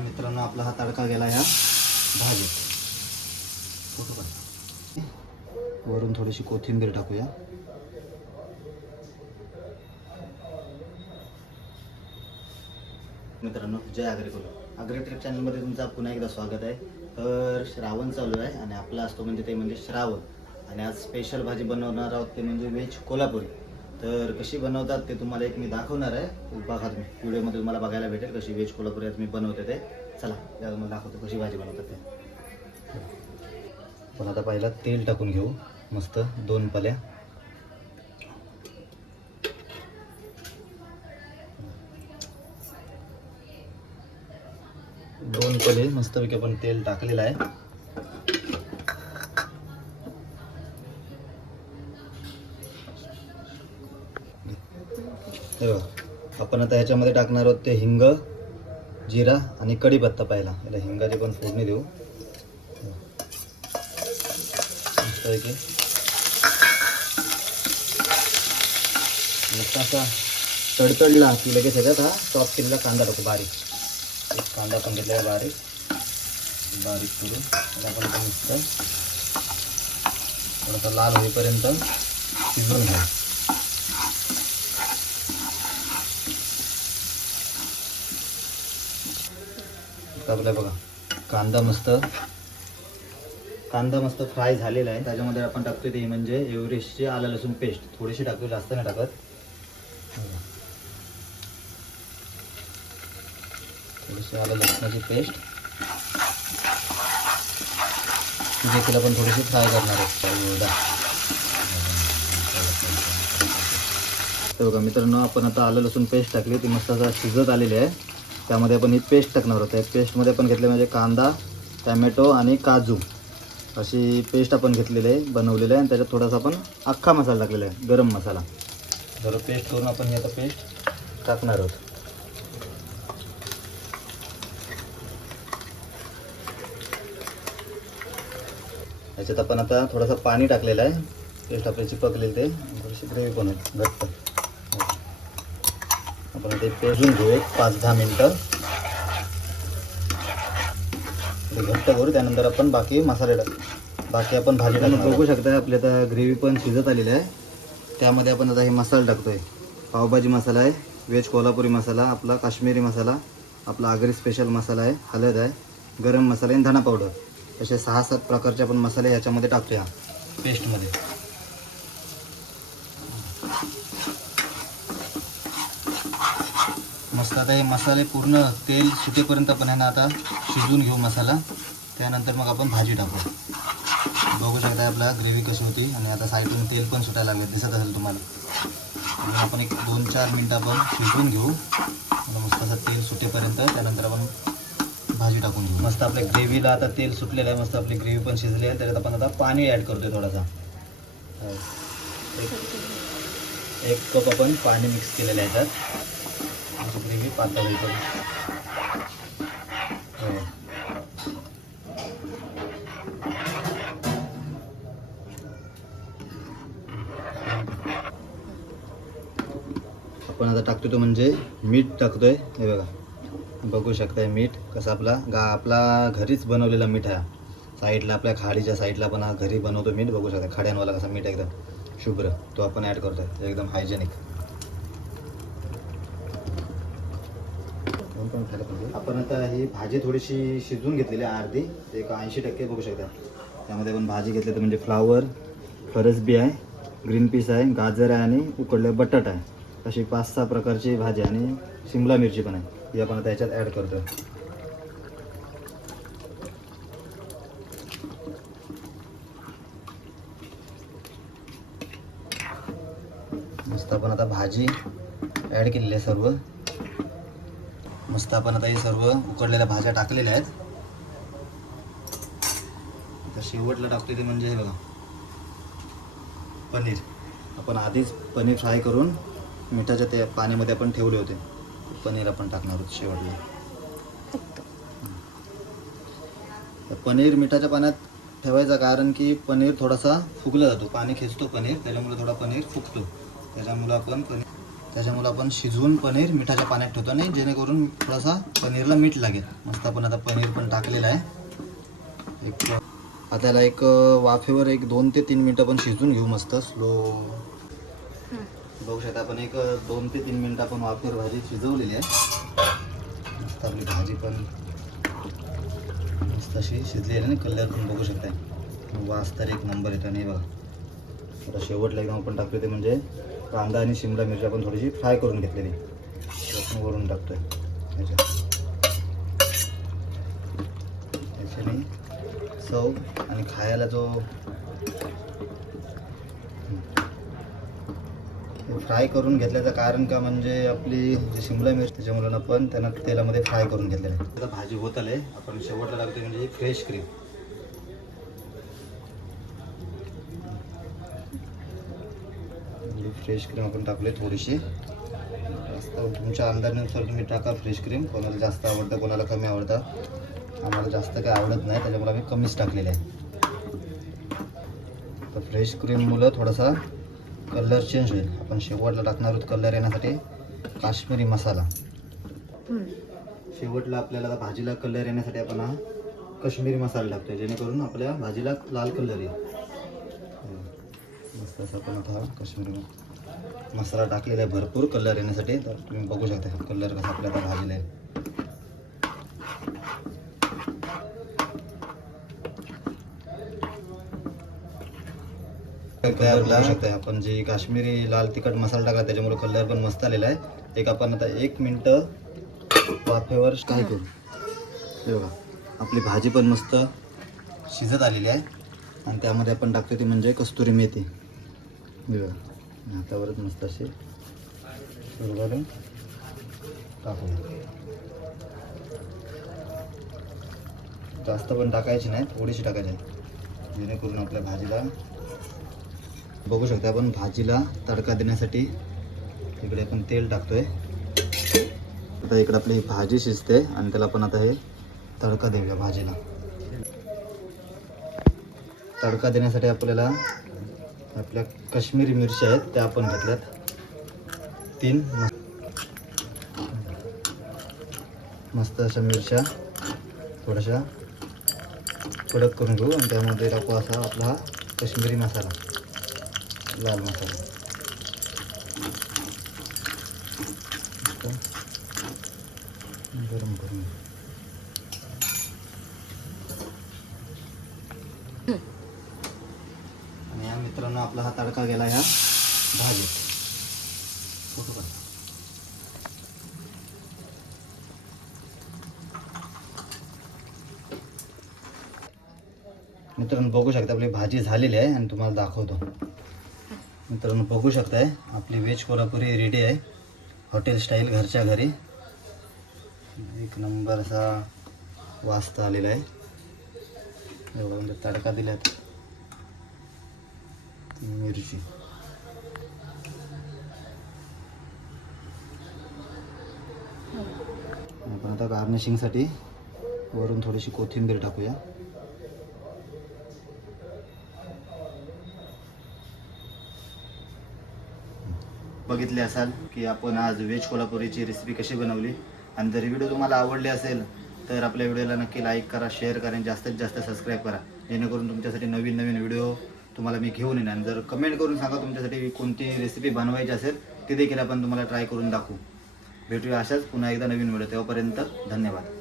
मित्रांनो आपला हा तडका गेला ह्या भाजीत. फोटो वरून थोडीशी कोथिंबीर टाकूया. मित्रांनो जय आग्रेकोला आग्रे ट्रिप चॅनलमध्ये तुमचं पुन्हा एकदा स्वागत आहे. तर श्रावण चालू आहे आणि आपला असतो म्हणजे ते म्हणजे श्रावण. आणि आज स्पेशल भाजी बनवणार आहोत ते म्हणजे व्हेज कोल्हापुरी. तर कशी बनवतात ते तुम्हाला एक मी दाखवणार आहे. बघा तुम्ही. व्हिडिओमध्ये तुम्हाला बघायला भेटेल कशी व्हेज कोल्हापुरी आज मी बनवते ते. चला या तुम्हाला दाखवतो कशी भाजी बनवतात ते. पण आता पहिला तेल टाकून घेऊ. मस्त दोन पल्या. दोन पले मस्तपैकी आपण तेल टाकलेलं आहे. हे बघा. आपण आता ह्याच्यामध्ये टाकणार आहोत ते हिंग जिरा आणि कढीपत्ता पाहिला. याला हिंगाची पण फोडणी देऊ. मस्तपैकी मस्त असा तडतडला की लगेच ह्याच्यात हा चॉप केलेला कांदा टाकू बारीक. एक कांदा पण घेतलेला बारीक. बारीक करून त्याला पण आता मस्त थोडासा लाल होईपर्यंत शिजवून घ्या आता आपल्या बघा कांदा मस्त कांदा मस्त फ्राय झालेला आहे. त्याच्यामध्ये आपण टाकतोय ते म्हणजे एव्हरेस्टची आलं लसूण पेस्ट. थोडीशी टाकतो जास्त नाही टाकत. थोडीशी आलं लसणाची पेस्ट. देखील आपण थोडीशी फ्राय करणार आहोत बघा मित्रांनो आपण आता आलं लसूण पेस्ट टाकली. ती मस्त आता शिजत आलेली आहे. त्यामध्ये आपण ही पेस्ट टाकणार आहोत त्या पेस्टमध्ये आपण घेतले म्हणजे कांदा टॅमॅटो आणि काजू. अशी पेस्ट आपण घेतलेली आहे बनवलेली आहे. आणि त्याच्यात थोडासा आपण अख्खा मसाला टाकलेला आहे गरम मसाला. जर पेस्ट करून आपण ही आता पेस्ट टाकणार आहोत. याच्यात आपण आता थोडंसं पाणी टाकलेलं आहे. पेस्ट आपली चिपकलेली ते थोडीशी ग्रेव्ही पण आहे घट्ट. आपण ते पेजून घेऊ एक पाच दहा मिनटं. घट्ट करू त्यानंतर आपण बाकी मसाले टाक. बाकी आपण भाजी टाकू बघू शकता आपली आता ग्रेव्ही पण शिजत आलेली आहे. त्यामध्ये आपण आता हे मसाला टाकतोय. पावभाजी मसाला आहे व्हेज कोल्हापुरी मसाला आपला काश्मीरी मसाला आपला आगरी स्पेशल मसाला आहे हळद आहे गरम मसाला आणि धना पावडर असे सहा सात प्रकारचे आपण मसाले ह्याच्यामध्ये टाकूया. पेस्टमध्ये मस्त आता हे मसाले पूर्ण तेल सुटेपर्यंत आपण ह्यांना आता शिजवून घेऊ मसाला. त्यानंतर मग आपण भाजी टाकू. बघू शकता आपला ग्रेव्ही कशी होती आणि आता साईडून तेल पण सुटायला लागले. दिसत असेल तुम्हाला. आणि आपण एक दोन चार मिनटं आपण शिजवून घेऊ. आणि मस्त असं तेल सुटेपर्यंत त्यानंतर आपण भाजी टाकून घेऊ. मस्त आपल्या ग्रेव्हीला आता तेल सुटलेलं आहे. मस्त आपली ग्रेव्ही पण शिजली आहे. त्याच्यात आपण आता पाणी ॲड करतो थोडासा. एक एक कप आपण पाणी मिक्स केलेलं आहे त्यात ग्रेव्ही पातळ होईल आपण आता टाकतो तो म्हणजे मीठ टाकतोय. हे बघा. बघू शकताय मीठ कसा आपला गा आपला घरीच बनवलेला मीठ आहे साईडला आपल्या खाडीच्या साईडला पण हा घरी बनवतो मीठ. बघू शकता खाड्यांवाला कसा मीठ एकदम शुभ्र. तो आपण ॲड करतोय. एकदम हायजेनिक आपण आता ही भाजी थोडीशी शिजवून घेतलेली आहे अर्धी. एक ऐंशी टक्के बघू शकता. त्यामध्ये आपण भाजी घेतली तर म्हणजे फ्लावर फरसबी आहे ग्रीन पीस आहे गाजर आहे आणि उकडले बटाट आहे. अशी पाच सहा प्रकारची भाजी आणि शिमला मिरची पण आहे. ही आपण आता याच्यात ॲड करतो. मस्त आपण आता भाजी ॲड केलेली आहे सर्व. मस्त आपण आता हे सर्व उकडलेल्या भाज्या टाकलेल्या आहेत. आता शेवटला टाकतो ते म्हणजे हे बघा. पनीर. आपण आधीच पनीर फ्राय करून मिठाच्या त्या पाण्यामध्ये आपण ठेवले होते. पनीर आपण टाकणार आहोत शेवटला. तर पनीर मिठाच्या पाण्यात ठेवायचं कारण की पनीर थोडासा फुगला जातो. पाणी खेचतो पनीर त्याच्यामुळे थोडा पनीर फुगतो. त्याच्यामुळं आपण पनीर त्याच्यामुळे आपण शिजवून पनीर मिठाच्या पाण्यात ठेवतो आणि जेणेकरून थोडासा पनीरला मीठ लागेल. मस्त आपण आता पनीर पण टाकलेलं आहे. एक आता याला एक वाफेवर एक दोन ते तीन मिनटं आपण शिजवून घेऊ मस्त स्लो बघू शकता आपण एक दोन ते तीन मिनटं आपण वाफेवर भाजी शिजवलेली आहे. मस्त आपली भाजी पण मस्त अशी शिजलेली आहे ना कलर पण बघू शकता वास तर एक नंबर येतो नाही बघा. आता शेवटला एकदम आपण टाकतो ते म्हणजे कांदा आणि शिमला मिरची आपण थोडीशी फ्राय करून घेतलेली. आपण वरून टाकतोय. ह्याच्यात त्याच्याने चव आणि खायला जो फ्राय करून घेतल्याचं कारण का म्हणजे आपली जी शिमला मिरची त्याच्या मुलांना पण त्यांना तेलामध्ये फ्राय करून घेतलेलं आहे. आता भाजी होत आले आपण शेवटला लागतो म्हणजे फ्रेश क्रीम. फ्रेश क्रीम आपण टाकले थोडीशी. जास्त तुमच्या अंदाजानुसार तुम्ही टाका फ्रेश क्रीम कोणाला जास्त आवडतं कोणाला कमी आवडतं. आम्हाला जास्त काही आवडत नाही त्याच्यामुळे आम्ही कमीच टाकलेले आहे. तर फ्रेश क्रीममुळं थोडासा कलर चेंज होईल. आपण शेवटला टाकणार आहोत कलर येण्यासाठी काश्मीरी मसाला. शेवटला आपल्याला भाजीला कलर येण्यासाठी आपण हा काश्मीरी मसाला टाकतोय जेणेकरून आपल्या भाजीला लाल कलर येईल. मस्त असं आपण आता काश्मीरी मसाला टाकलेला आहे भरपूर कलर येण्यासाठी. तर तुम्ही बघू शकता कलर कसा आपल्या आता भाजीला आहे. शकता आपण जे काश्मीरी लाल तिखट मसाला टाकला त्याच्यामुळे कलर पण मस्त आलेला आहे. एक आपण आता एक मिनटं वाफेवर काय करू? हे बघा आपली भाजी पण मस्त शिजत आलेली आहे. आणि त्यामध्ये आपण टाकतो ती म्हणजे कस्तुरी मेथी. बघा. हातावरच मस्त असे. सुरवाडून टाकून जास्त पण टाकायची नाही थोडीशी टाकायची आहे जेणेकरून आपल्या भाजीला बघू शकता आपण भाजीला तडका देण्यासाठी इकडे आपण तेल टाकतोय. आता इकडे आपली भाजी शिजते आणि त्याला आपण आता हे तडका देऊया भाजीला. तडका देण्यासाठी आपल्याला आपल्या काश्मीरी मिरच्या आहेत त्या आपण घेतल्यात. तीन मस्त- अशा मिरच्या थोड्याशा कडक करून घेऊ आणि त्यामध्ये टाकू असा आपला हा काश्मीरी मसाला लाल मसाला. गरम करून घेऊ. आणि या मित्रांनो आपला हा तडका गेला ह्या भाजी फोटो मित्रांनो बघू शकता आपली भाजी झालेली आहे आणि तुम्हाला दाखवतो. मित्रांनो बघू शकताय आपली व्हेज कोल्हापुरी रेडी आहे. हॉटेल स्टाईल घरच्या घरी. एक नंबर असा वाजता आलेला आहे. एवढा म्हणजे तडका दिल्यात. मिरची आपण आता गार्निशिंगसाठी वरून थोडीशी कोथिंबीर टाकूया. बघितले असाल की आपण आज व्हेज कोल्हापुरीची रेसिपी कशी बनवली? आणि जर व्हिडिओ तुम्हाला आवडले असेल तर आपल्या व्हिडिओला नक्की लाईक करा शेअर करा आणि जास्तीत जास्त सबस्क्राईब करा. जेणेकरून तुमच्यासाठी नवीन नवीन व्हिडिओ तुम्हाला मी घेऊन येईन आणि जर कमेंट करून सांगा तुमच्यासाठी कोणती रेसिपी बनवायची असेल ती देखील आपण तुम्हाला ट्राय करून दाखवू. भेटूया अशाच पुन्हा एकदा नवीन व्हिडिओ तेव्हापर्यंत धन्यवाद.